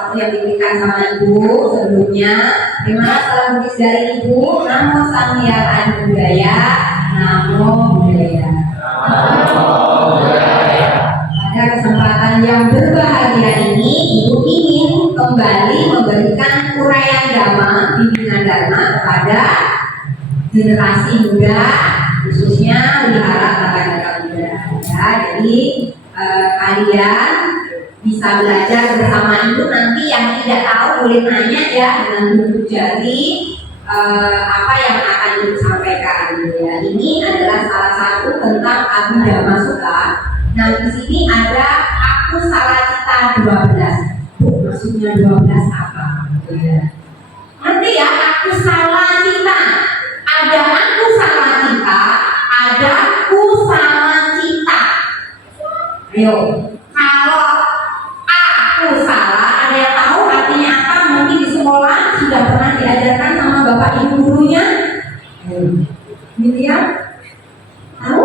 sesuatu yang diberikan sama ibu sebelumnya, dimana setelah lupis dari ibu, namo samyang budaya, namo budaya. Pada kesempatan yang berbahagia ini, ibu ingin kembali memberikan uraian dhamma, bimbingan dharma kepada generasi muda, khususnya wihara Tata Muda. Ya, jadi kalian bisa belajar bersama ibu. Nanti yang tidak tahu boleh nanya ya dengan tunjuk jari apa yang akan ibu sampaikan. Ya, ini adalah salah satu tentang Abhidhamma Sutta. Nah, di sini ada aku salah cita 12. Maksudnya 12 apa? Ya. Nanti ya, aku salah cita. Ada aku salah cita, ada aku salah cita. Ayo, kalau aku salah, ada yang tahu artinya apa? Mungkin di sekolah sudah pernah diajarkan sama bapak ibu gurunya. Gitu ya? Tahu?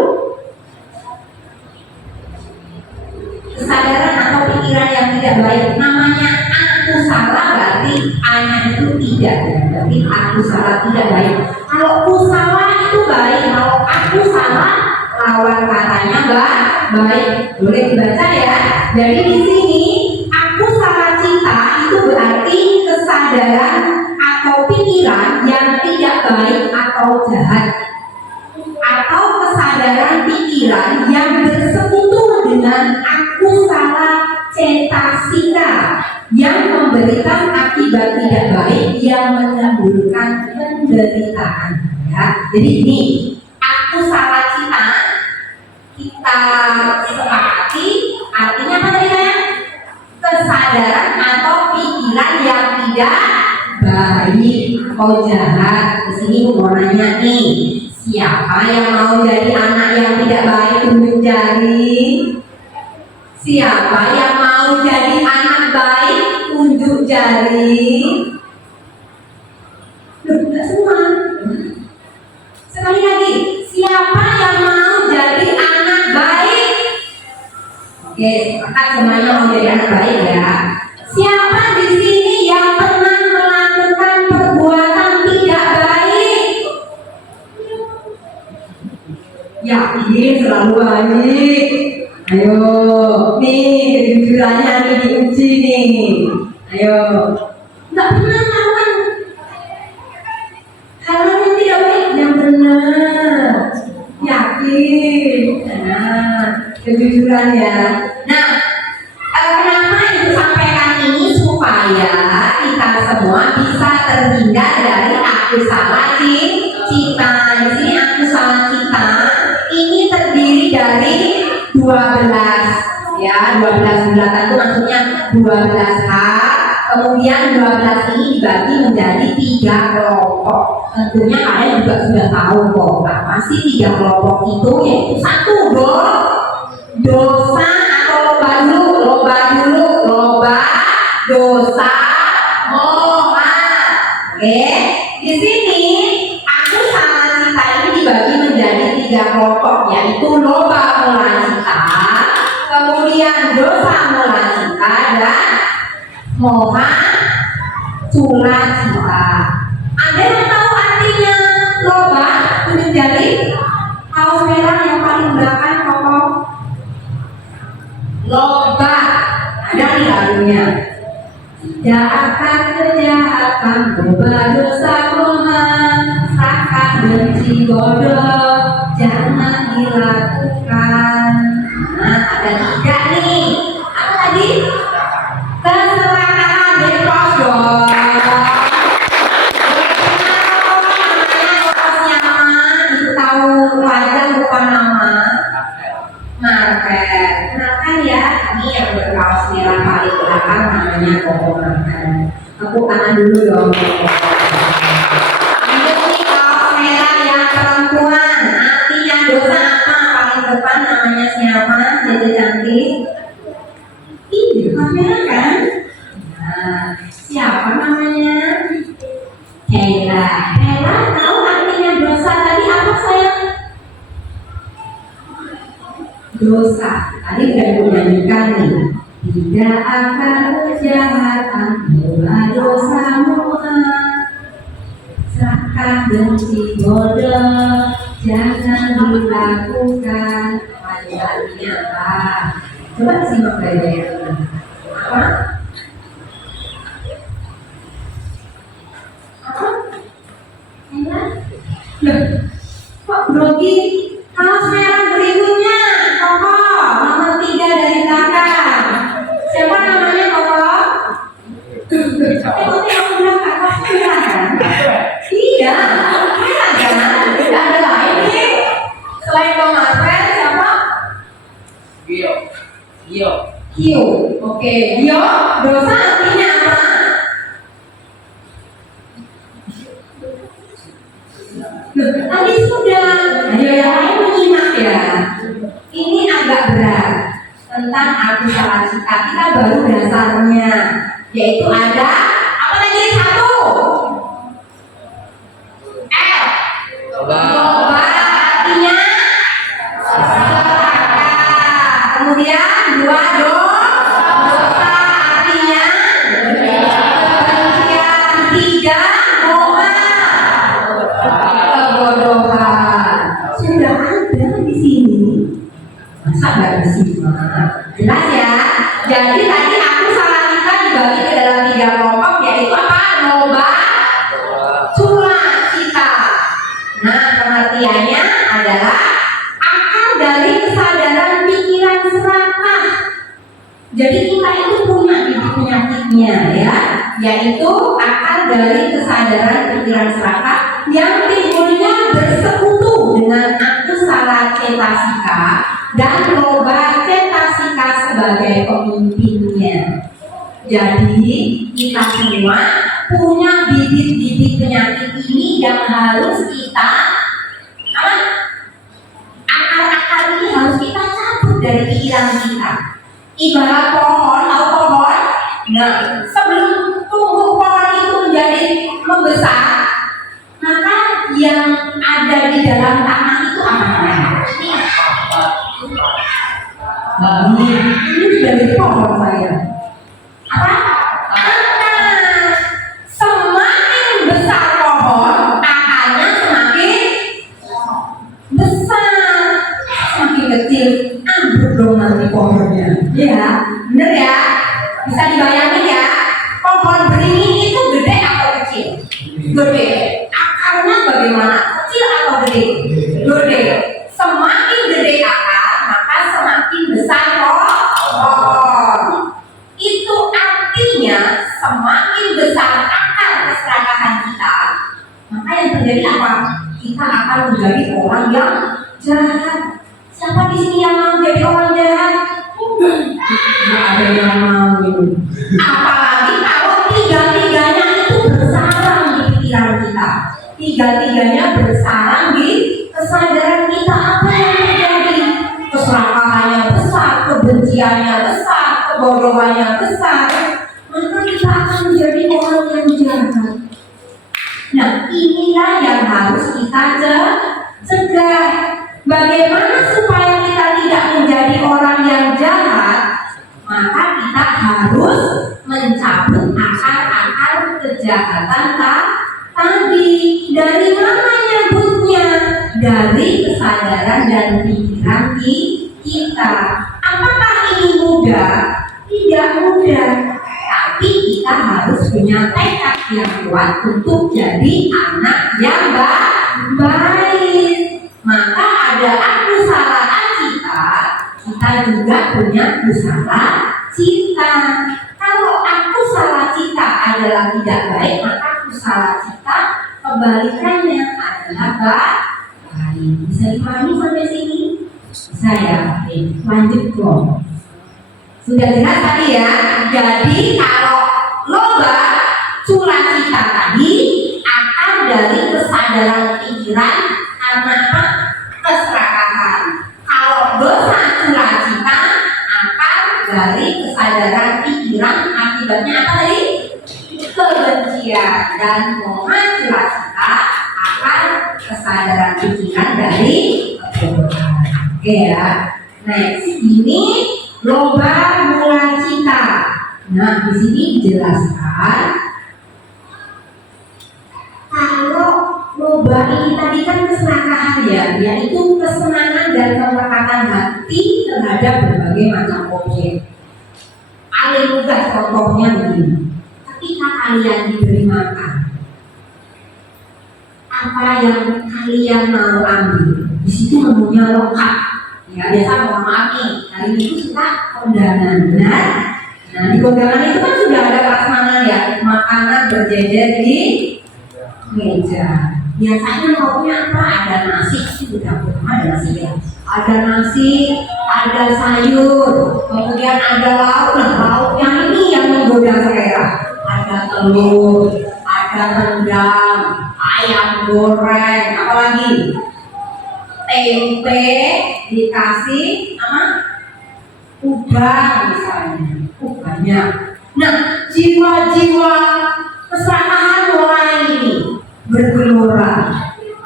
Kesadaran atau pikiran yang tidak baik. Namanya aku salah, berarti anak itu tidak. Berarti aku salah tidak baik. Kalau aku salah itu baik. Kalau aku salah, lawan katanya baik. Boleh dibaca ya. Jadi di sini aku salah cita itu berarti kesadaran atau pikiran yang tidak baik atau jahat, atau kesadaran pikiran yang bersekutu dengan aku salah cetasika yang memberikan akibat tidak baik yang menimbulkan penderitaan. Ya, jadi ini aku salah cita kita sepakati artinya apa ya? Kesadaran atau pikiran yang tidak baik atau jahat. Di sini mau nanya nih, siapa yang mau jadi anak yang tidak baik? Tunjuk jari. Siapa yang mau jadi anak baik? Tunjuk jari. Tidak semua. Sekali lagi, siapa yang mau jadi anak baik? Oke, sepakat semuanya mau jadi anak baik ya. Siapa di sini yang pernah melakukan perbuatan tidak baik? Yakin selalu baik. Ayo, nih kejujurannya nih diuji nih. Ayo, nggak pernah melakukan hal-hal yang tidak baik, yang benar. Yakin, nah kejujuran ya. Nah, kenapa ibu sampaikan ini supaya kita semua bisa terhindar dari aku salah cita. Di sini aku salah cita ini terdiri dari 12 ya, 12 bulatan itu maksudnya 12 hal. Kemudian 12 ini dibagi menjadi 3 kelompok. Tentunya kalian juga sudah tahu kok apa sih 3 kelompok itu, yaitu 1 dosa atau loba dosa moha. Oke, di sini aku salah cita ini dibagi menjadi 3 kelompok, yaitu loba mola cita, kemudian dosa mola cita, dan moha cula cita. Ada yang tahu artinya loba? Tunjuk jari. Kaos merah yang paling belakang pokok. Loba. Ada di lagunya. Tidak akan kejahatan, loba dosa moha, sakat benci bodoh, jangan dilakukan. Nah, ada 3 nih. Apa tadi? Keserakahan, bebas dong. Namanya itu tahu wajah bukan nama. Market. Kenapa ya? Ini yang berkaos merah paling belakang namanya Koko Market. Aku tangan dulu dong. Ini kaos merah yang perempuan. Artinya dosa apa? Paling depan namanya siapa? Jadi cantik. Ini kaos merah kan? Nah, siapa namanya? Hela. Hela tahu artinya dosa tadi apa sayang? Dosa. Tadi udah menyanyikan nih. tidak akan kejahatan, mula dosa muat, serakah benci bodoh, jangan dilakukan. Artinya apa? Coba simak baik-baik. Apa? Apa? Enak? Loh, kok grogi? Kalau sekarang berikutnya, Koko, nomor 3 dari belakang. Siapa namanya Koko? Kok yang bilang Koko bilang kan? Iya, bilang kan? Tidak ada lain nih. Selain Komarven, siapa? Gio. Gio. Oke, Gio, dosa artinya apa? Tadi sudah, ayo yang lain menyimak ya. Ini agak berat tentang aku salah cita. Kita baru dasarnya, yaitu ada apa lagi satu? L. Loba artinya serakah. Kemudian dua dosa artinya kebencian. Tiga koma kebodohan. Sudah ada di sini. Masa nggak disimak? Jelas ya. Jadi tadi aku salah cita dibagi ke dalam 3 kelompok, yaitu apa? Loba, cula cita. Nah, pengertiannya adalah akar dari kesadaran pikiran serakah. Jadi kita itu punya penyakitnya ya, yaitu akar dari kesadaran pikiran serakah yang timbulnya bersekutu dengan aku salah cetasika dan loba cetasika sebagai pemimpinnya. Jadi kita semua punya bibit-bibit penyakit ini yang harus kita apa? Akar-akar ini harus kita cabut dari pikiran kita. Ibarat pohon, tahu pohon? Nah, sebelum tumbuh pohon itu menjadi membesar, maka yang ada di dalam tanah itu apa namanya? Ini dari pohon saya. Apa? Akar. Semakin besar pohon, akarnya semakin besar. Semakin kecil, ambruk dong nanti pohonnya. Ya, bener ya? Bisa dibayangin ya? Pohon beringin itu gede atau kecil? Gede. Akarnya bagaimana? Kecil atau gede? Gede. Semakin gede akar, maka semakin besar pohon. Itu artinya semakin besar akar keserakahan kita, maka yang terjadi apa? Kita akan menjadi orang yang jahat. Siapa di sini yang mau jadi orang jahat? Nggak ada yang mau. Apalagi kalau tiga-tiganya itu bersarang di pikiran kita, tiga-tiganya bersarang di kesadaran kita. Apa yang terjadi? Keserakahannya besar, kebenciannya besar, kebodohannya besar, maka kita akan menjadi orang yang jahat. Nah, inilah yang harus kita cegah. Bagaimana supaya kita tidak menjadi orang yang jahat? Maka kita harus mencabut akar-akar kejahatan tadi. Dari mana nyebutnya? Dari kesadaran dan pikiran kita. Apakah ini mudah? Tidak mudah. Tapi kita harus punya tekad yang kuat untuk jadi anak yang baik. Maka ada aku salah cita, kita juga punya aku salah cita. Kalau aku salah cita adalah tidak baik, maka aku salah cita kebalikannya adalah baik. Bisa dipahami sampai sini? Bisa ya? Lanjut dong. Sudah jelas tadi ya. Jadi kalau loba cula cita tadi akar dari kesadaran pikiran karena apa? Keserakahan. Kalau dosa cula cita akar dari kesadaran pikiran, akibatnya apa tadi? Kebencian. Dan moha cula cita akar kesadaran pikiran dari kebodohan. Oke ya. Next, ini loba mula cita. Nah, di sini dijelaskan kalau loba ini tadi kan keserakahan ya, yaitu kesenangan dan kelekatan hati terhadap berbagai macam objek. Paling mudah contohnya begini, ketika kalian diberi makan, apa yang kalian mau ambil? Di situ menunya lengkap. Ya biasa mohon maaf nih, hari ini suka kondangan, benar? Nah di kondangan itu kan sudah ada prasmanan ya, makanan berjejer di meja. Biasanya maunya apa? Ada nasi, sudah ada nasi ya. Ada nasi, ada sayur, kemudian ada lauk. Nah lauk yang ini yang menggoda selera. Ada telur, ada rendang, ayam goreng, apalagi tempe dikasih sama udang misalnya, banyak. Nah jiwa-jiwa keserakahan mulai ini bergelora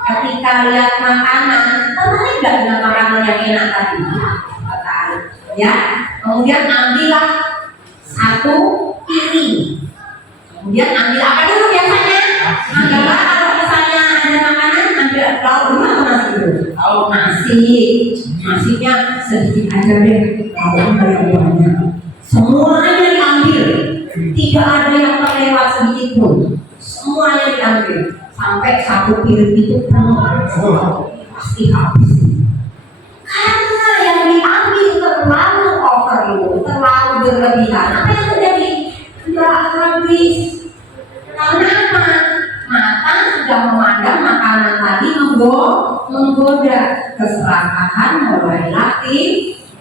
ketika lihat makanan. Tertarik nggak dengan makanan yang enak tadi? Tertarik ya. Kemudian ambillah satu piring. Kemudian ambil apa dulu biasanya? Ambillah kalau misalnya ada makanan, ambil lauk dulu atau nasi dulu? Lauk nasi. Nasinya sedikit aja deh, lauknya banyak. Semuanya diambil, tidak ada yang terlewat sedikit pun. Semuanya diambil sampai satu piring itu penuh, pasti habis. Karena yang diambil terlalu overload, terlalu berlebihan. Apa yang terjadi? Tidak habis. Karena apa? Mata sudah memandang makanan tadi menggoda, keserakahan mulailah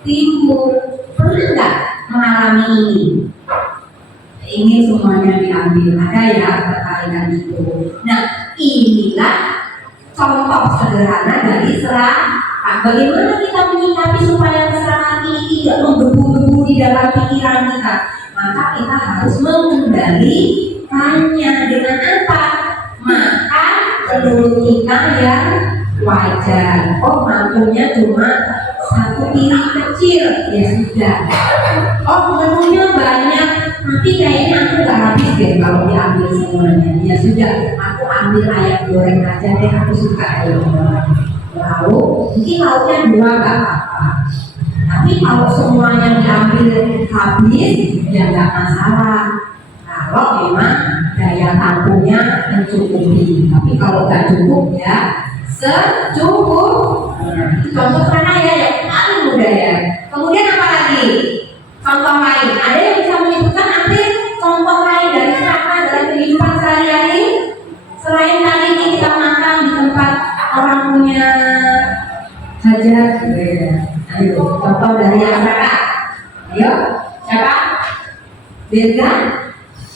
timbul. Pernah nggak mengalami ini? Ingin semuanya diambil, ada ya terkaitan itu. Nah inilah contoh sederhana dari serakah. Bagaimana kita menyikapi supaya keserakahan ini tidak menggebu-gebu di dalam pikiran kita? Maka kita harus mengendalikannya dengan apa? Makan menurut kita yang wajar. Oh mampunya cuma satu piring kecil, ya sudah. Oh menunya banyak, nanti kayaknya aku gak habis deh kalau diambil semuanya. Ya sudah, aku ambil ayam goreng aja deh, aku suka ayam goreng. Lalu mungkin lauknya dua gak apa-apa. Tapi kalau semuanya diambil habis, ya gak masalah. Kalau memang daya tampungnya mencukupi. Tapi kalau gak cukup ya secukup. Contoh mana ya yang paling mudah ya. Kemudian apa lagi? Contoh lain. Ada yang bisa menyebutkan nanti contoh lain dari serakah dalam kehidupan sehari-hari selain tadi kita makan di tempat orang punya hajat. Ayo, contoh dari yang serakah. Ayo, siapa? Beda.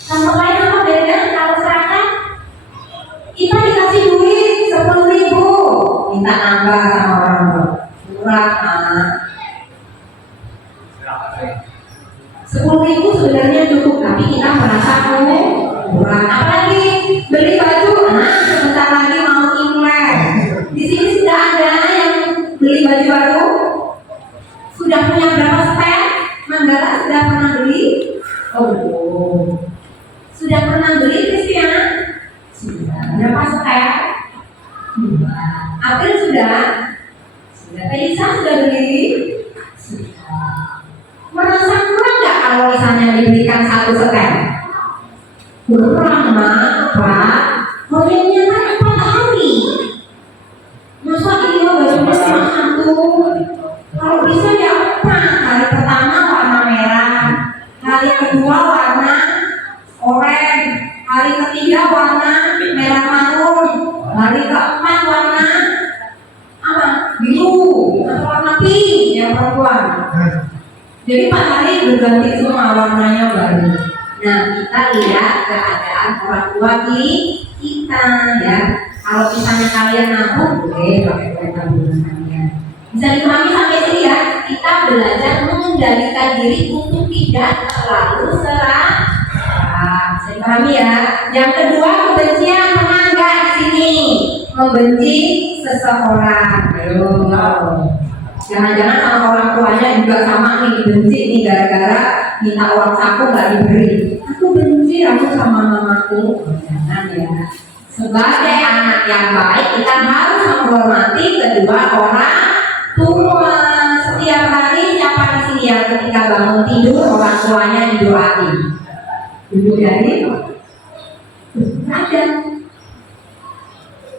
Contoh lain apa beda? Kalau serakah kita dikasih duit 10.000, minta nambah sama orang tua. Murah mana? 10.000 sebenarnya cukup, tapi kita merasa murah. Apalagi beli baju, sebentar lagi mau Imlek. Di sini sudah ada yang beli baju baru. Sudah punya berapa stand? Manggala sudah pernah beli? Oh, sudah pernah beli Christian? Sudah. Berapa stand? April sudah? Sudah. Elisa sudah beli? Sudah. Merasa kurang nggak kalau misalnya diberikan satu stand? Kurang mah, Pak. Modelnya kan 4 hari. Masa ini bajunya cuma satu? Kalau bisa ya 4. Hari pertama warna merah, hari kedua warna oranye, hari ketiga warna merah marun, hari keempat warna apa? Biru atau warna pink yang perempuan. Jadi 4 hari berganti semua warnanya baru. Nah kita lihat keadaan orang tua kita ya. Kalau misalnya kalian nabung boleh pakai tabungan kalian. Bisa dipahami sampai sini ya. Kita belajar mengendalikan diri untuk tidak terlalu serakah. Bisa dipahami ya. Yang kedua, kebencian. Pernah nggak di sini membenci seseorang? Ayo, Jangan-jangan sama orang tuanya juga sama nih, benci nih gara-gara minta uang saku nggak diberi. Aku benci aku sama mamaku. Jangan ya. Sebagai anak yang baik kita harus menghormati kedua orang tua. Setiap hari siapa di sini yang ketika bangun tidur orang tuanya didoain? Ibu dari ada.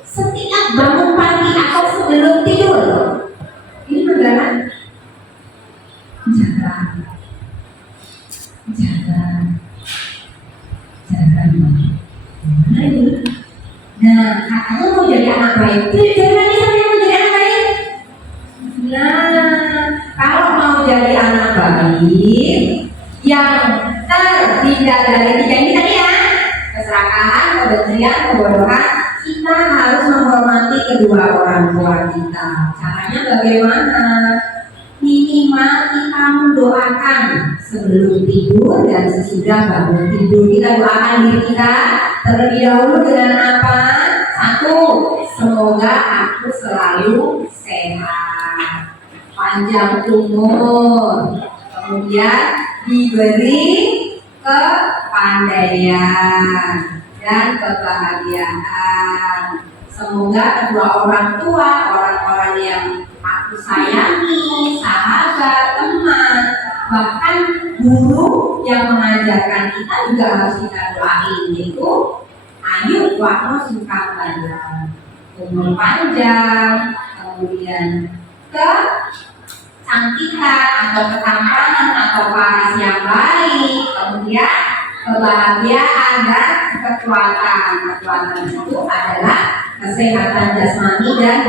Setiap bangun pagi atau sebelum tidur, ini negara jaga. Mana ini? Nah, katanya mau jadi anak baik, jadi lagi sampai mau jadi anak baik. Nah, kalau mau jadi anak baik yang terhindar dari tiga ini tadi ya, keserakahan, kebencian, kebodohan, kita harus menghormati kedua orang tua kita. Caranya bagaimana? Minimal kita mendoakan sebelum tidur dan sesudah bangun tidur. Kita doakan diri kita terlebih dahulu dengan apa? Satu, semoga aku selalu sehat, panjang umur, kemudian diberi kepandaian dan kebahagiaan. Semoga kedua orang tua, orang-orang yang aku sayangi, sahabat, teman, bahkan guru yang mengajarkan kita juga harus kita doain, yaitu ayu waktu suka belajar, umur panjang, kemudian kecantikan atau ketampanan atau paras yang baik, kemudian kebahagiaan dan kekuatan. Kekuatan itu adalah kesehatan jasmani dan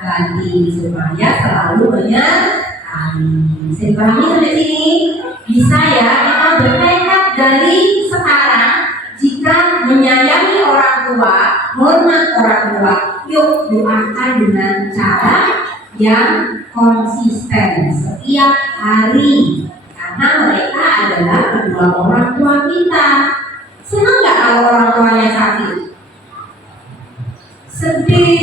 batin supaya selalu menyertai. Saya pahami sampai sini? Bisa ya, kita bertekad dari sekarang jika menyayangi orang tua, hormat orang tua, yuk doakan dengan cara yang konsisten setiap hari. Karena mereka adalah kedua orang tua kita. Senang nggak kalau orang tuanya sakit? Sedih.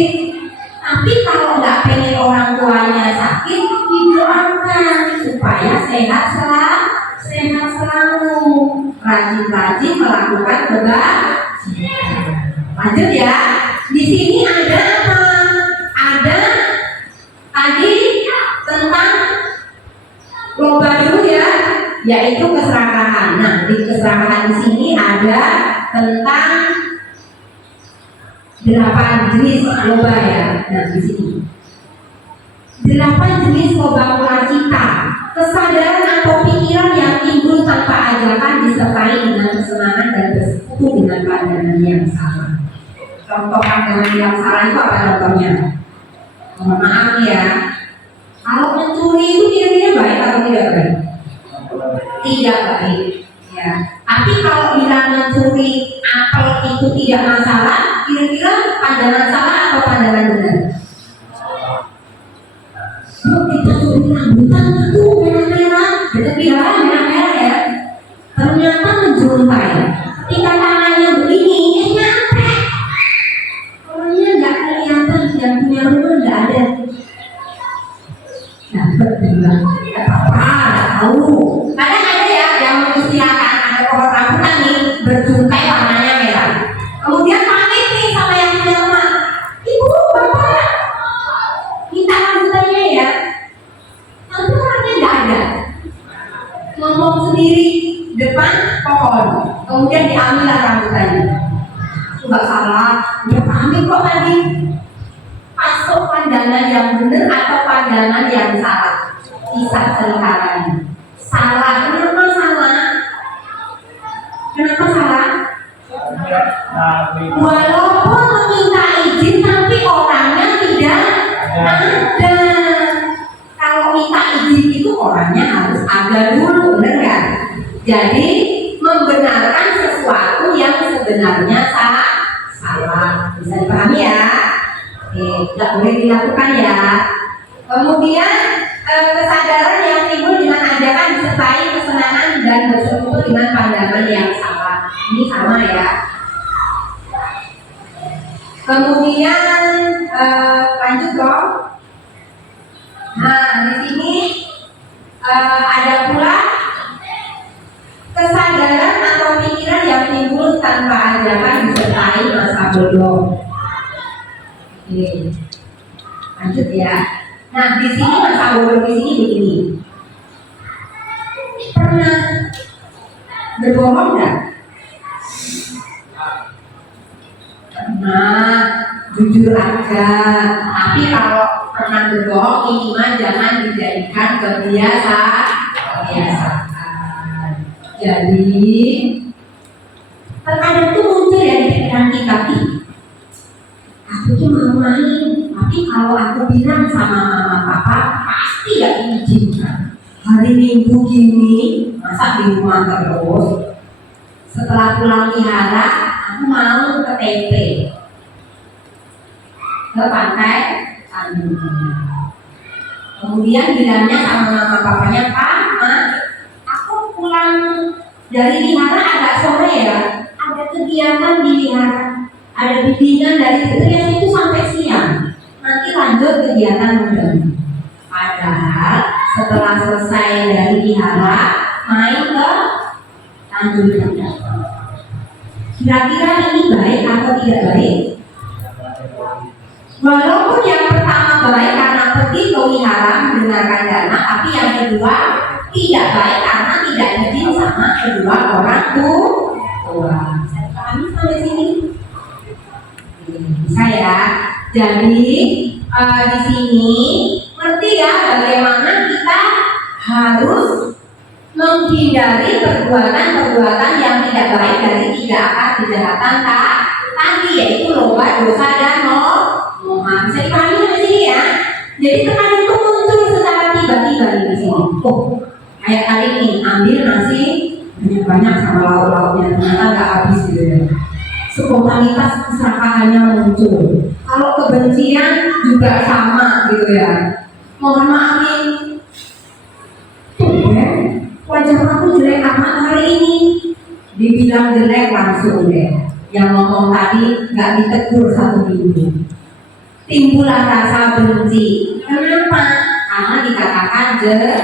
Tapi kalau nggak pengen orang tuanya sakit, didoakan supaya sehat selalu. Rajin-rajin melakukan kebajikan. Lanjut ya. Di sini ada apa? Ada tadi tentang lomba dulu ya, yaitu keserakahan. Nah, di keserakahan di sini ada tentang 8 jenis lomba ya. Nah, di sini 8 jenis lomba cita, kesadaran atau pikiran yang timbul tanpa ajakan disertai dengan kesenangan dan bersekutu dengan pandangan yang salah. Contoh pandangan yang salah itu apa contohnya? Mohon maaf ya, kalau mencuri itu kira-kira baik atau tidak baik? Tidak baik ya. Tapi kalau bilang mencuri apel itu tidak masalah, kira-kira pandangan salah atau pandangan benar? Oh, kita curi rambutan itu merah-merah, berlebihan merah-merah ya. Ternyata menjuntai. Ketika tangannya begini, nyampe. Orangnya nggak kelihatan, yang punya rumah nggak ada. Dapat bilang, tidak apa-apa, tahu. Kadang ada ya yang mengistilahkan ada pohon rambutan nih berjuntai warnanya merah. Kemudian pamit nih sama yang punya rumah, ibu, bapak, minta rambutannya ya. Nanti orangnya nggak ada, ngomong sendiri depan pohon, kemudian diambil rambutannya. Nggak salah, udah pamit kok tadi. Masuk pandangan yang benar atau pandangan yang salah? Kisah ceritanya salah. Kenapa salah? Kenapa salah? Walaupun meminta izin tapi orangnya tidak ada. Kalau minta izin itu orangnya harus ada dulu, benar nggak? Jadi membenarkan sesuatu yang sebenarnya salah. Bisa dipahami ya? Tidak boleh dilakukan ya. Kemudian kesadaran yang timbul dengan ajakan disertai kesenangan dan bersekutu dengan pandangan yang salah. Ini sama ya. Kemudian lanjut dong. Nah, di sini ada pula kesadaran atau pikiran yang timbul tanpa ajakan disertai masa bodoh. Ini lanjut ya. Nah, di sini masa bodoh di sini begini. Pernah berbohong nggak? Pernah, jujur aja. Tapi kalau pernah berbohong minimal jangan dijadikan kebiasaan. Jadi terkadang tuh muncul ya di pikiran kita, aku tuh mau main, tapi kalau aku bilang sama mama papa pasti gak diizinkan. Hari Minggu gini masa di rumah terus. Setelah pulang wihara, aku mau ke TP, ke pantai Tanjung. Kemudian bilangnya sama mama papanya, Pak, Ma, aku pulang dari wihara agak sore ya, ada kegiatan di wihara, ada bimbingan dari kegiatan itu sampai siang. Nanti lanjut kegiatan malam. Padahal setelah selesai dari wihara, main ke Tanjung Priok. Kira-kira ini baik atau tidak baik? Walaupun yang pertama baik karena pergi ke wihara mendengarkan dana, tapi yang kedua tidak baik karena tidak izin sama kedua orang tua. Saya pahami sampai sini? Bisa ya. Jadi di sini ngerti ya bagaimana kita harus menghindari perbuatan-perbuatan yang tidak baik dari tiga akar kejahatan tadi, yaitu lomba, dosa, dan mohan. Bisa dipahami di sini ya. Jadi terkadang itu muncul secara tiba-tiba di sini. Oh, kayak kali ini ambil nasi banyak sama lauk-lauknya, ternyata nggak habis gitu ya. Spontanitas keserakahannya muncul. Kalau kebencian juga sama gitu ya. Mohon maaf nih, wajah aku jelek amat hari ini. Dibilang jelek langsung deh. Yang ngomong tadi nggak ditegur 1 minggu. Timbullah rasa benci. Kenapa? Karena dikatakan jelek.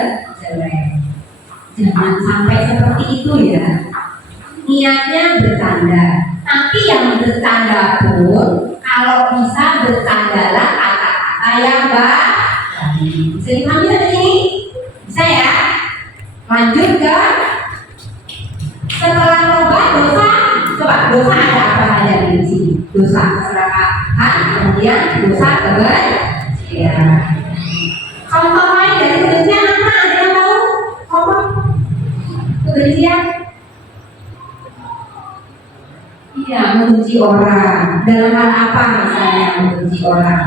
Jangan sampai seperti itu ya. Niatnya bercanda. Tapi yang bercanda pun kalau bisa bercandalah kata-kata yang baik. Bisa dipahami ini? Bisa ya? Lanjut ke setelah tobat dosa. Coba dosa ada apa saja di sini? Dosa keserakahan, kemudian dosa kebencian. Contoh lain dari kebencian apa? Ada yang tahu? Contoh kebencian? Iya, membenci orang. Dalam hal apa misalnya membenci orang?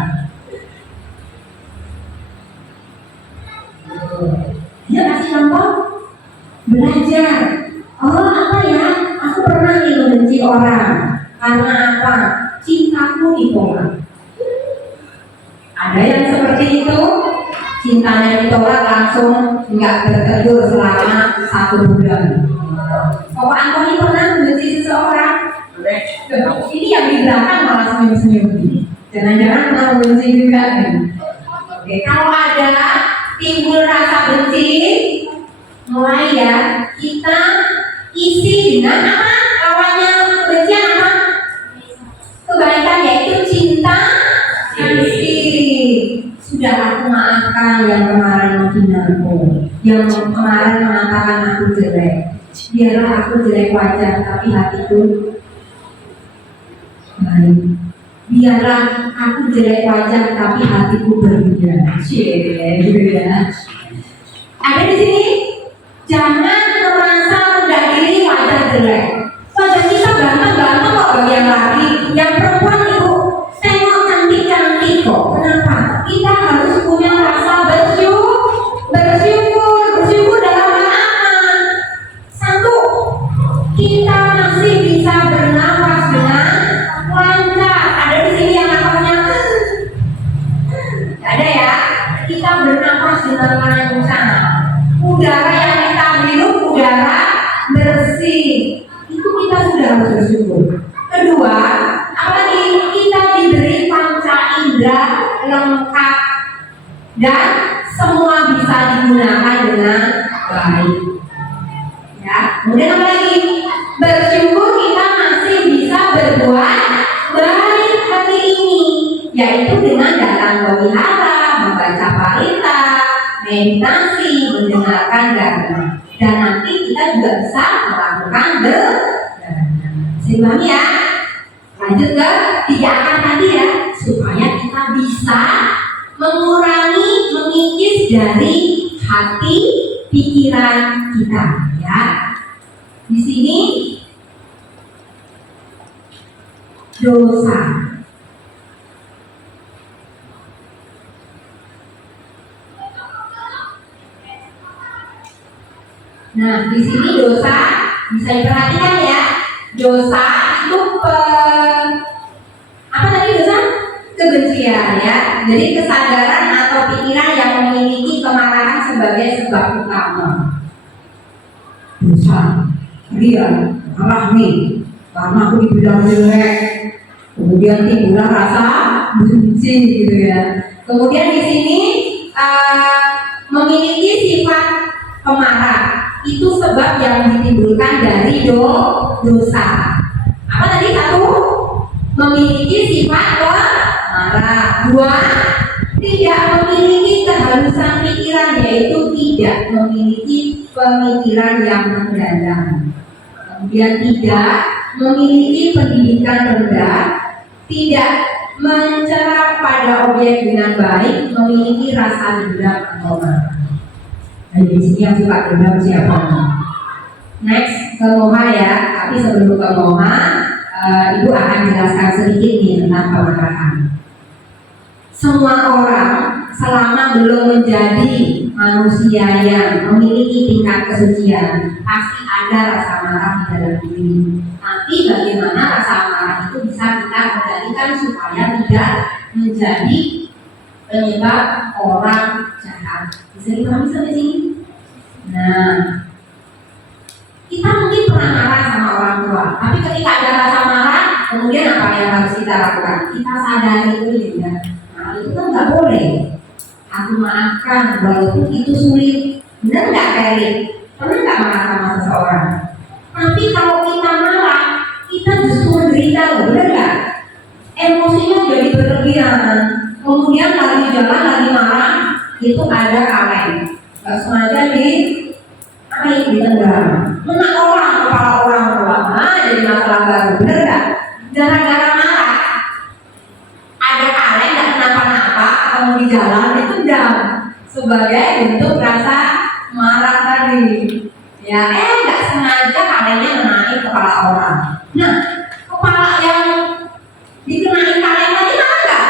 Dia kasih contoh belajar. Oh apa ya? Aku pernah nih membenci orang. Karena apa? Cintaku ditolak. Ada yang seperti itu? Cintanya ditolak langsung nggak bertegur selama 1 bulan. Kalau Antoni pernah membenci seseorang? Ini yang di belakang malah senyum-senyum. Jangan-jangan pernah membenci juga nih. Oke, kalau ada timbul rasa benci, mulai ya kita isi dengan apa? Lawannya kebencian apa? Kebaikan, yaitu cinta kasih. Sudah aku maafkan yang kemarin menghina aku, yang kemarin mengatakan aku jelek. Biarlah aku jelek wajah, tapi hatiku baik. Biarlah aku jelek wajah, tapi hatiku berbeda. Gitu ya. Ada di sini. Jangan merasa rendah diri wajah jelek. Wajah kita ganteng-ganteng kok bagian laki. Yang perempuan ibu tengok cantik-cantik kok. Kenapa? Kita harus punya rasa bersyukur dalam hal apa? 1, kita masih bisa bernafas dengan lancar. Ada di sini yang nafasnya ada ya. Kita bernafas dengan lancar. Udara yang kita hirup udara bersih. Itu kita sudah harus bersyukur. Kedua, apalagi kita diberi panca indera lengkap dan Dipahami ya? Lanjut ke 3 akar tadi ya, supaya kita bisa mengurangi, mengikis dari hati pikiran kita ya. Di sini dosa. Nah, di sini dosa bisa diperhatikan ya. Dosa itu apa tadi dosa? Kebencian ya. Jadi kesadaran atau pikiran yang memiliki kemarahan sebagai sebab utama. Dosa, dia marah nih karena aku dibilang jelek. Kemudian timbullah rasa benci gitu ya. Kemudian di sini memiliki sifat pemarah itu sebab yang ditimbulkan dari dosa. Apa tadi? 1, memiliki sifat pemarah. 2, tidak memiliki kehalusan pikiran, yaitu tidak memiliki pemikiran yang mendalam. Kemudian 3, memiliki pendidikan rendah, tidak mencerap pada objek dengan baik, memiliki rasa dendam atau marah. Nah, di sini yang suka dendam siapa? Next ke Moha ya, tapi sebelum ke Moha, Ibu akan jelaskan sedikit nih tentang kemarahan. Semua orang selama belum menjadi manusia yang memiliki tingkat kesucian, pasti ada rasa marah di dalam diri. Tapi bagaimana rasa marah itu bisa kita kendalikan supaya tidak menjadi penyebab orang jahat. Bisa dipahami sampai sini? Nah, kita mungkin pernah marah sama orang tua, tapi ketika ada rasa marah, kemudian apa yang harus kita lakukan? Kita sadari dulu ya. Nah, itu kan nggak boleh. Aku maafkan, walaupun itu sulit. Benar nggak, Ferry? Pernah nggak marah sama seseorang? Tapi kalau kita marah, kita justru menderita loh, benar nggak? Emosinya jadi berlebihan. Kemudian lagi jalan, lagi marah, itu ada kaleng. Gak sengaja ditendang. Kena orang, kepala orang tua. Nah, jadi masalah baru, benar nggak? Gara-gara marah, ada kaleng nggak kenapa-napa, kamu di jalan ditendang sebagai bentuk rasa marah tadi. Ya, nggak sengaja kalengnya mengenai kepala orang. Nah, kepala yang dikenain kaleng tadi marah nggak?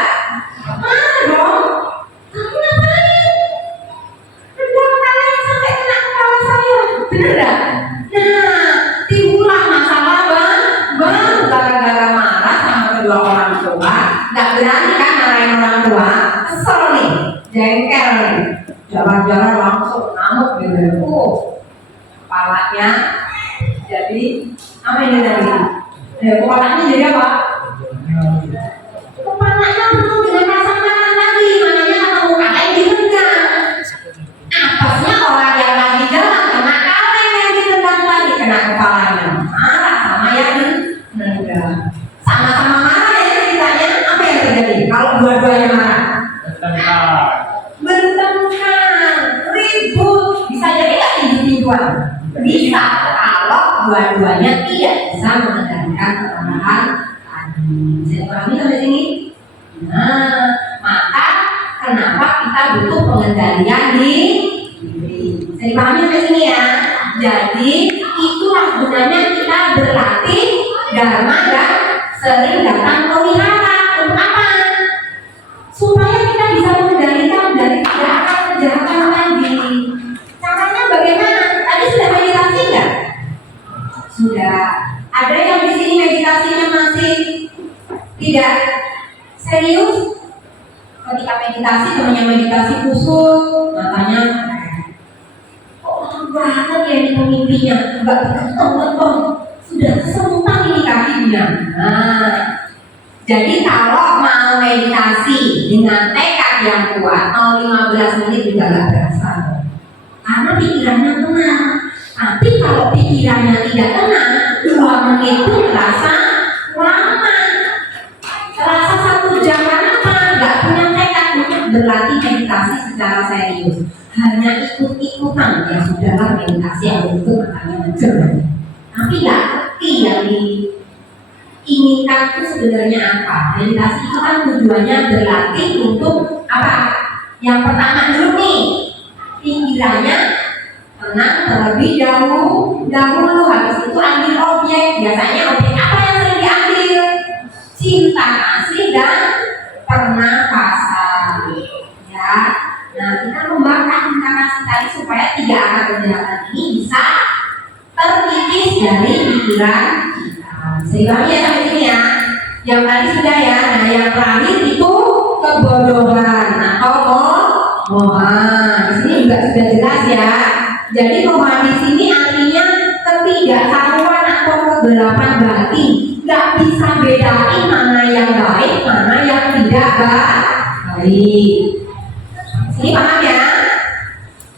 Marah dong. Kamu ngapain? Tendang kaleng sampai kena kepala saya, bener nggak? Nah, timbullah masalah baru gara-gara marah sama kedua orang tua. Nggak berani kan marahin orang tua, kesel nih, jengkel nih, jalan-jalan langsung ngamuk gitu. Kepalanya jadi apa ini tadi? Kepalanya jadi apa? Kepalanya penuh dengan rasa marah tadi, makanya ketemu kaleng ditendang. Apesnya orang yang lagi jalan kena kaleng yang ditendang tadi, kena kepalanya, marah sama yang ditendang. Sama-sama marah ya ceritanya. Apa yang terjadi kalau dua-duanya marah? Bertengkar, ribut, bisa jadi nggak tinju-tinjuan? Bisa kalau dua-duanya tidak bisa mengendalikan kemarahan tadi. Bisa dipahami sampai sini? Nah, maka kenapa kita butuh pengendalian di diri? Bisa dipahami sampai sini ya? Jadi itulah gunanya kita berlatih dharma dan sering datang ke wihara. Untuk apa? Supaya kita bisa mengendalikan dari akar kejahatan tadi. Caranya bagaimana? Tadi sudah meditasi nggak? Sudah. Ada yang di sini meditasinya masih tidak serius? Ketika meditasi, temannya meditasi khusus, matanya kok lama banget ya ini pemimpinya, nggak berkentong-kentong, sudah kesemutan ini kakinya. Nah, jadi kalau mau meditasi dengan tekad yang kuat, mau 15 menit juga nggak berasa, karena pikirannya tenang. Tapi kalau pikirannya tidak tenang, 2 menit itu terasa lama, terasa 1 jam. Karena apa? Nggak punya tekad untuk berlatih meditasi secara serius, hanya ikut-ikutan. Ya sudahlah, meditasi yang itu makanya mencoba, tapi nggak ngerti yang inginkan itu sebenarnya apa? Meditasi itu kan tujuannya berlatih untuk apa? Yang pertama dulu nih, pikirannya tenang terlebih dahulu. Habis itu ambil objek. Biasanya objek apa yang sering diambil? Cinta, kasih, dan pernapasan. Ya. Nah, kita membakar cinta kasih tadi supaya tiga akar kejahatan ini bisa terkikis dari pikiran kita. Sehingga ya sampai sini ya. Yang tadi sudah ya. Nah, yang terakhir itu kebodohan atau mohan. Di sini juga sudah jelas ya. Jadi mohan di sini artinya ketidaktahuan atau kegelapan batin. Gak bisa bedain mana yang baik, mana yang tidak baik. Ini paham ya?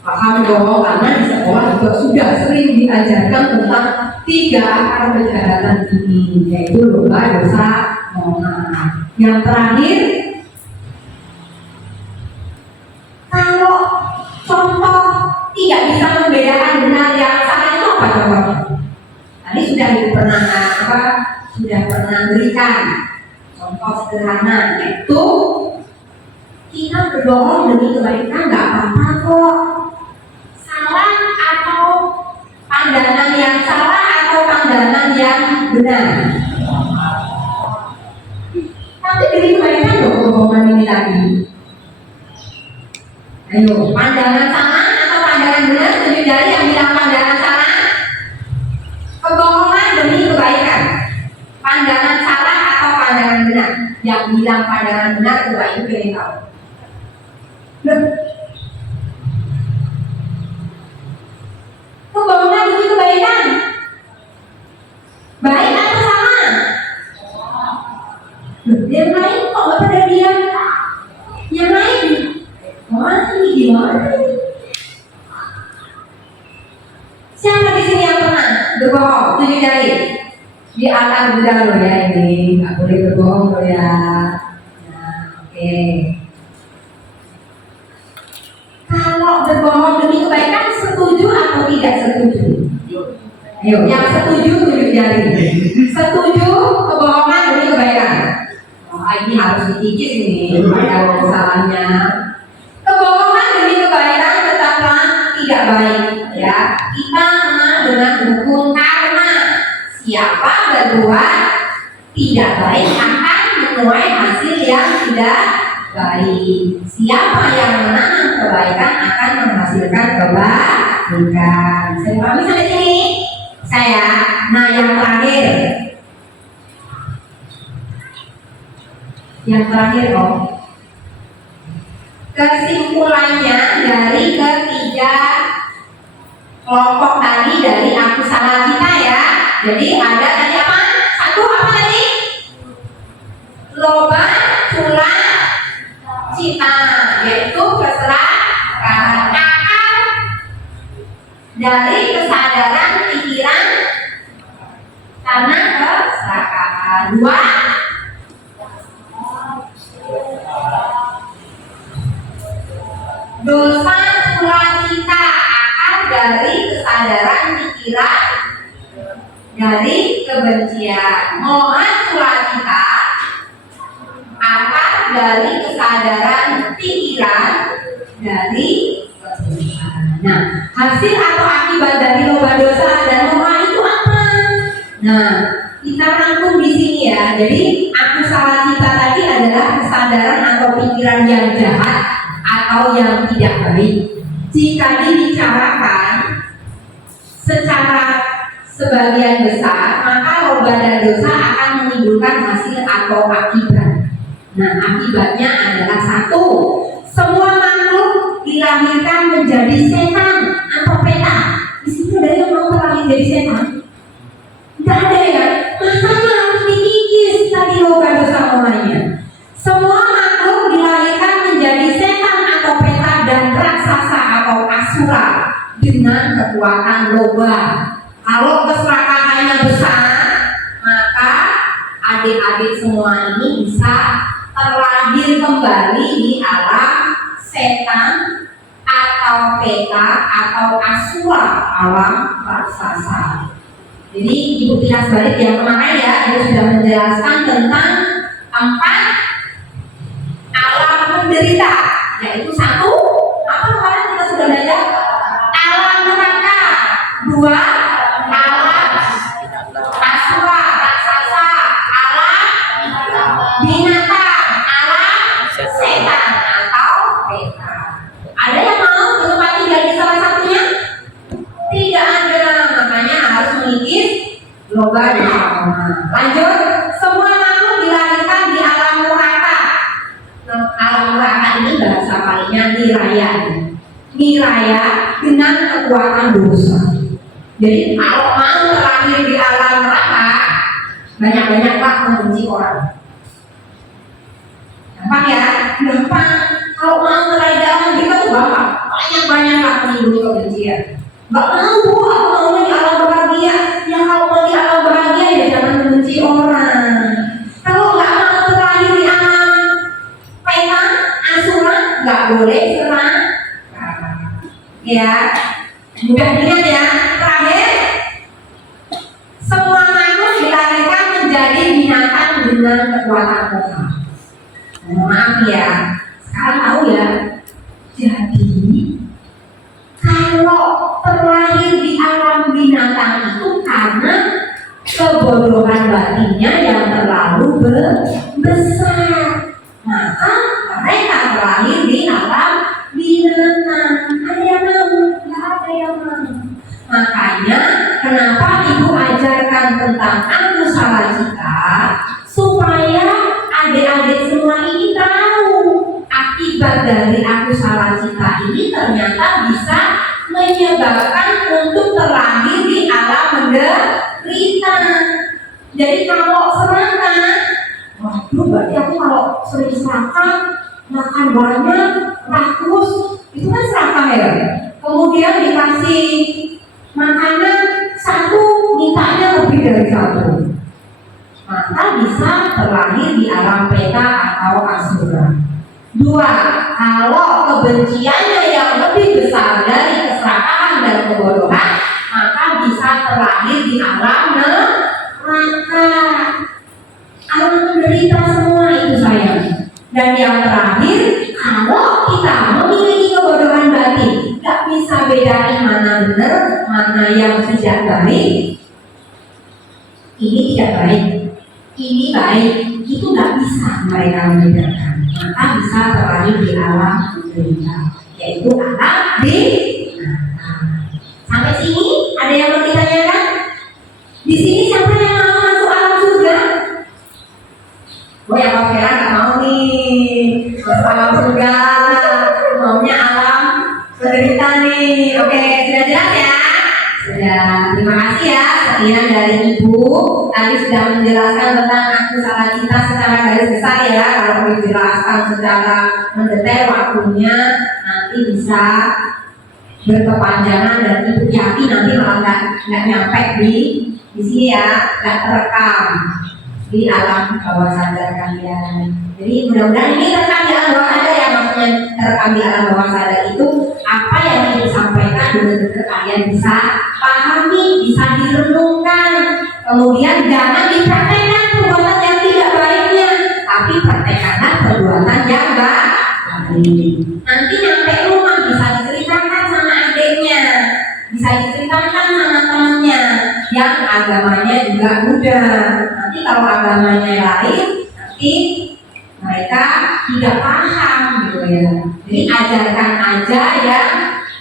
Paham dong, karena di sekolah juga sudah sering diajarkan tentang tiga akar kejahatan ini, yaitu dosa, dosa, moha. Yang terakhir, kalau contoh tidak bisa membedakan benar yang salah itu apa contohnya? Tadi sudah pernah berikan contoh sederhana, yaitu kita berbohong demi kebaikan nggak apa-apa kok. Salah atau pandangan yang salah atau pandangan yang benar. Tapi demi kebaikan loh kebohongan ini tadi. Ayo, pandangan salah atau pandangan benar? Tunjuk jari yang bilang pandangan salah. Kebohongan demi kebaikan. Pandangan salah atau pandangan benar? Yang bilang pandangan benar coba itu pilih tahu. Loh, kebohongan demi kebaikan. Baik atau salah? Loh, yang lain kok nggak pada diam? Yang lain? Wah, ini gimana? Siapa di sini yang pernah berbohong? Tunjuk jari. Di atas gudang lo ya ini, nggak boleh berbohong lo ya. Nah, oke. Kalau berbohong demi kebaikan, setuju atau tidak setuju? Ayo, yang setuju tunjuk jari. Setuju kebohongan demi kebaikan. Oh, ini harus dikikis ini, ada kesalahannya. Kebohongan demi kebaikan tetaplah tidak baik, ya. Kita kena dengan hukum karma. Siapa berbuat tidak baik akan menuai hasil yang tidak baik. Siapa yang menanam kebaikan akan menghasilkan kebaikan. Saya pahami sampai sini? Saya. Nah, yang terakhir. Yang terakhir kok. Kesimpulannya dari ketiga kelompok tadi dari aku salah kita ya. Jadi ada tadi apa? Satu apa tadi? Loba, cula, cita, yaitu keserakahan akar dari kesadaran pikiran karena keserakahan. Dua, dosa cula cita akar dari kesadaran pikiran dari kebencian. Moha cula cita akar dari kesadaran pikiran dari kebencian. Nah, hasil atau akibat dari loba dosa dan moha itu apa? Nah, kita rangkum di sini ya. Jadi aku salah cita tadi adalah kesadaran atau pikiran yang jahat atau yang tidak baik. Jika dibicarakan secara sebagian besar, maka loba dan dosa akan menimbulkan hasil atau akibat. Nah, akibatnya adalah satu, semua makhluk dilahirkan menjadi setan atau peta. Di sini ada yang mau terlahir jadi setan? Tidak ada ya. Makanya harus dikikis tadi loba dosa mulanya. Semua makhluk dilahirkan menjadi setan atau peta dan raksasa atau asura dengan kekuatan loba. Kalau keserakahannya besar, maka adik-adik semua ini bisa terlahir kembali di alam setan atau peta atau asura, alam raksasa. Jadi ibu kilas balik yang kemarin ya, itu sudah menjadi menjelaskan tentang 4 alam menderita, yaitu 1, apa kemarin kita sudah belajar? Alam neraka. 2, alam asura, raksasa, alam binatang, alam setan atau beta. Ada yang mau menempati dari salah satunya? Tidak ada, makanya harus mengikis loba bersama. Lanjut, semua makhluk dilahirkan di alam neraka. Nah, alam neraka ini bahasa palingnya niraya. Niraya dengan kekuatan dosa. Jadi kalau mau terlahir di alam neraka, banyak-banyaklah membenci orang. Gampang ya? Gampang. Kalau mau terlahir di alam kita tuh gampang. Banyak-banyaklah menimbulkan kebencian. Gak mau, aku mau di alam bahagia. Ya kalau mau di alam bahagia ya jangan membenci orang. Kalau gak mau terlahir di alam peta, asura, gak boleh serang. Ya, mudah ingat ya. Terakhir, semua makhluk dilahirkan menjadi binatang dengan kekuatan Tuhan. Maaf ya, sekarang tahu ya. Jadi kalau terlahir di alam binatang itu karena kebodohan batinnya yang terlalu besar, maka mereka terlahir di alam binatang. Ada yang mau? Tidak ada yang mau. Makanya kenapa ibu ajarkan tentang Anusawacita, supaya adik-adik semua ini tahu akibat dari Anusawacita ini ternyata bisa menyebabkan untuk terlahir di alam menderita. Jadi kalau serakah, waduh berarti aku kalau sering serakah, makan banyak, rakus, itu kan serakah ya. Kemudian dikasih makanan 1, mintanya lebih dari 1, maka bisa terlahir di alam peta atau asura. 2, kalau kebenciannya yang lebih besar dari keserakahan dan kebodohan, maka bisa terlahir di alam neraka. Alam menderita semua itu sayang. Dan yang terakhir, kalau kita memiliki kebodohan batin, gak bisa bedain mana benar, mana yang tidak baik. Ini tidak baik, ini baik, itu gak bisa mereka membedakan. Maka bisa terlahir di alam menderita, yaitu alam binatang. Sampai sini ada yang mau ditanyakan? Di sini siapa yang mau masuk alam surga? Oh yang pameran nggak mau nih masuk alam surga, maunya alam menderita nih. Oke, sudah jelas ya? Sudah. Terima kasih ya sekian dari ibu. Tadi sudah menjelaskan tentang Anusawacita secara garis besar ya. Kalau dijelaskan secara mendetail waktunya nanti bisa berkepanjangan dan ibu yakin nanti malah nggak nyampe di sini ya, nggak terekam di alam bawah sadar kalian. Jadi mudah-mudahan ini terekam di alam bawah sadar ya, maksudnya terekam di alam bawah sadar itu apa yang ibu sampaikan benar-benar kalian bisa pahami, bisa direnungkan. Kemudian jangan dipraktekkan perbuatan yang tidak baiknya, tapi praktekkanlah perbuatan yang baik. Nanti nyampe rumah bisa diceritakan sama adiknya, bisa diceritakan sama temannya yang agamanya juga muda. Nanti kalau agamanya lain, nanti mereka tidak paham gitu ya. Jadi ajarkan aja yang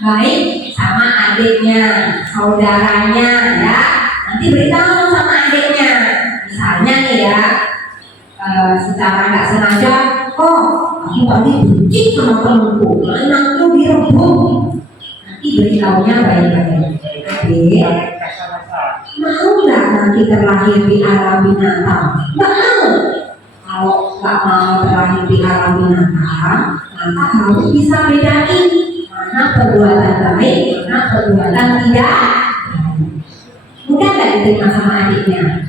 baik sama adiknya, saudaranya ya. Nanti beritahu sama adiknya. Misalnya nih ya, secara nggak sengaja, aku tadi benci sama temanku, anakku direbut. Nanti beritahunya baik-baik. Adik, mau nggak nanti terlahir di alam binatang? Nggak mau. Kalau nggak mau terlahir di alam binatang, maka harus bisa bedain mana perbuatan baik, mana perbuatan tidak. Mudah nggak diterima sama adiknya?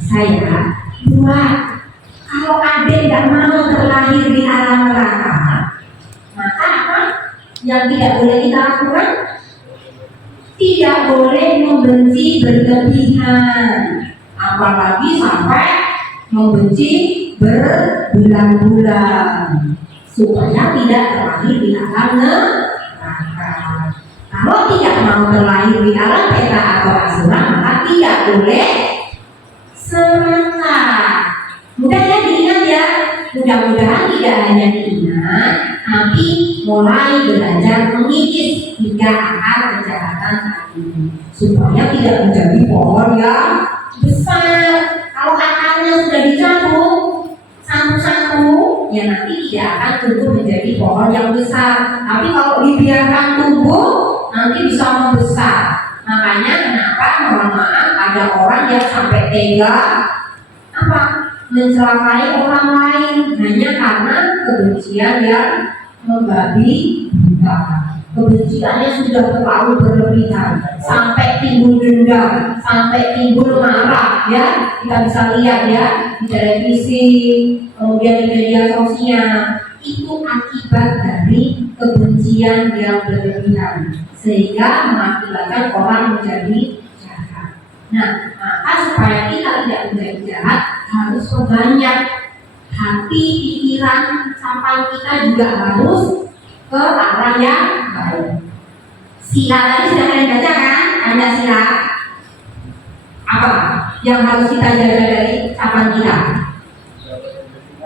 Saya 2. Kalau adik nggak mau terlahir di alam neraka, maka apa yang tidak boleh kita lakukan? Tidak boleh membenci berlebihan. apalagi sampai membenci berbulan-bulan supaya tidak terlahir di alam neraka. Kalau tidak mau terlahir di alam peta atau asura, maka tidak boleh semangat. Mudah ya diingat ya. Mudah-mudahan tidak hanya diingat, tapi mulai belajar mengikis hingga akar kejahatan tadi, supaya tidak menjadi pohon yang besar. Kalau akarnya sudah dicabut satu-satu, ya nanti tidak akan tumbuh menjadi pohon yang besar. Tapi kalau dibiarkan tumbuh, nanti bisa membesar. Makanya kenapa mohon maaf ada orang yang sampai tega apa mencelakai orang lain hanya karena kebencian yang membabi buta. Kebenciannya sudah terlalu berlebihan sampai timbul dendam, sampai timbul marah ya. Kita bisa lihat ya di televisi, kemudian di media sosial. Itu akibat dari kebencian yang berlebihan sehingga mengakibatkan orang menjadi jahat. Nah, maka supaya kita tidak menjadi jahat harus perbanyak hati, pikiran, sampai kita juga harus ke arah yang baik. Sila tadi sudah kalian baca kan? Ada sila apa yang harus kita jaga dari ucapan kita?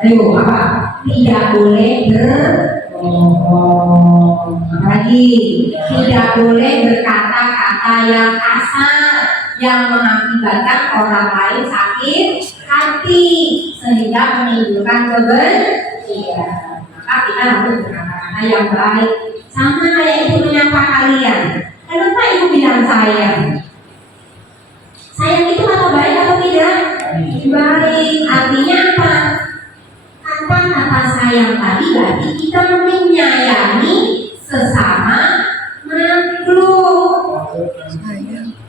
Ayo apa? Tidak boleh berbohong. Apalagi tidak boleh berkata-kata yang kasar yang mengakibatkan orang lain sakit hati sehingga menimbulkan kebencian. Maka kita harus berkata-kata yang baik. Sama kayak ibu menyapa kalian. Kenapa ibu bilang sayang? Sayang itu kata baik atau tidak? Baik. Artinya apa? Kata-kata sayang tadi berarti kita menyayangi sesama makhluk.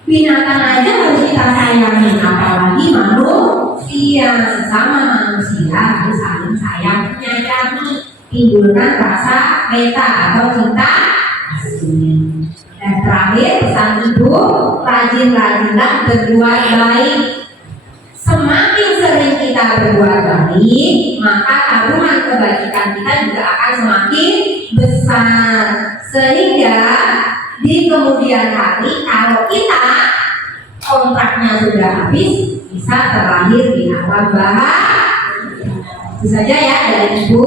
Binatang aja harus kita sayangi, apalagi manusia. Sesama manusia harus saling sayang menyayangi, timbulkan rasa meta atau cinta kasih. Dan terakhir pesan ibu, rajin-rajinlah berbuat baik. Semakin sering kita berbuat baik, maka tabungan kebajikan kita juga akan semakin besar. Sehingga di kemudian hari kalau kita kontraknya sudah habis, bisa terlahir di alam bahagia. Itu saja ya dari ibu.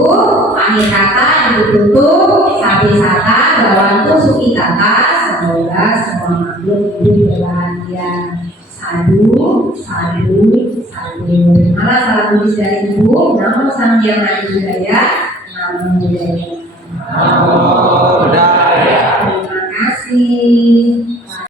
Akhir kata yang ditutup sapi sata bawantu suki kata. Semoga semua makhluk hidup berbahagia. Sadu, sadu, sadu. Malah salam tulis dari ibu. Namo Sang Hyang Adi Budaya. Namo Budaya.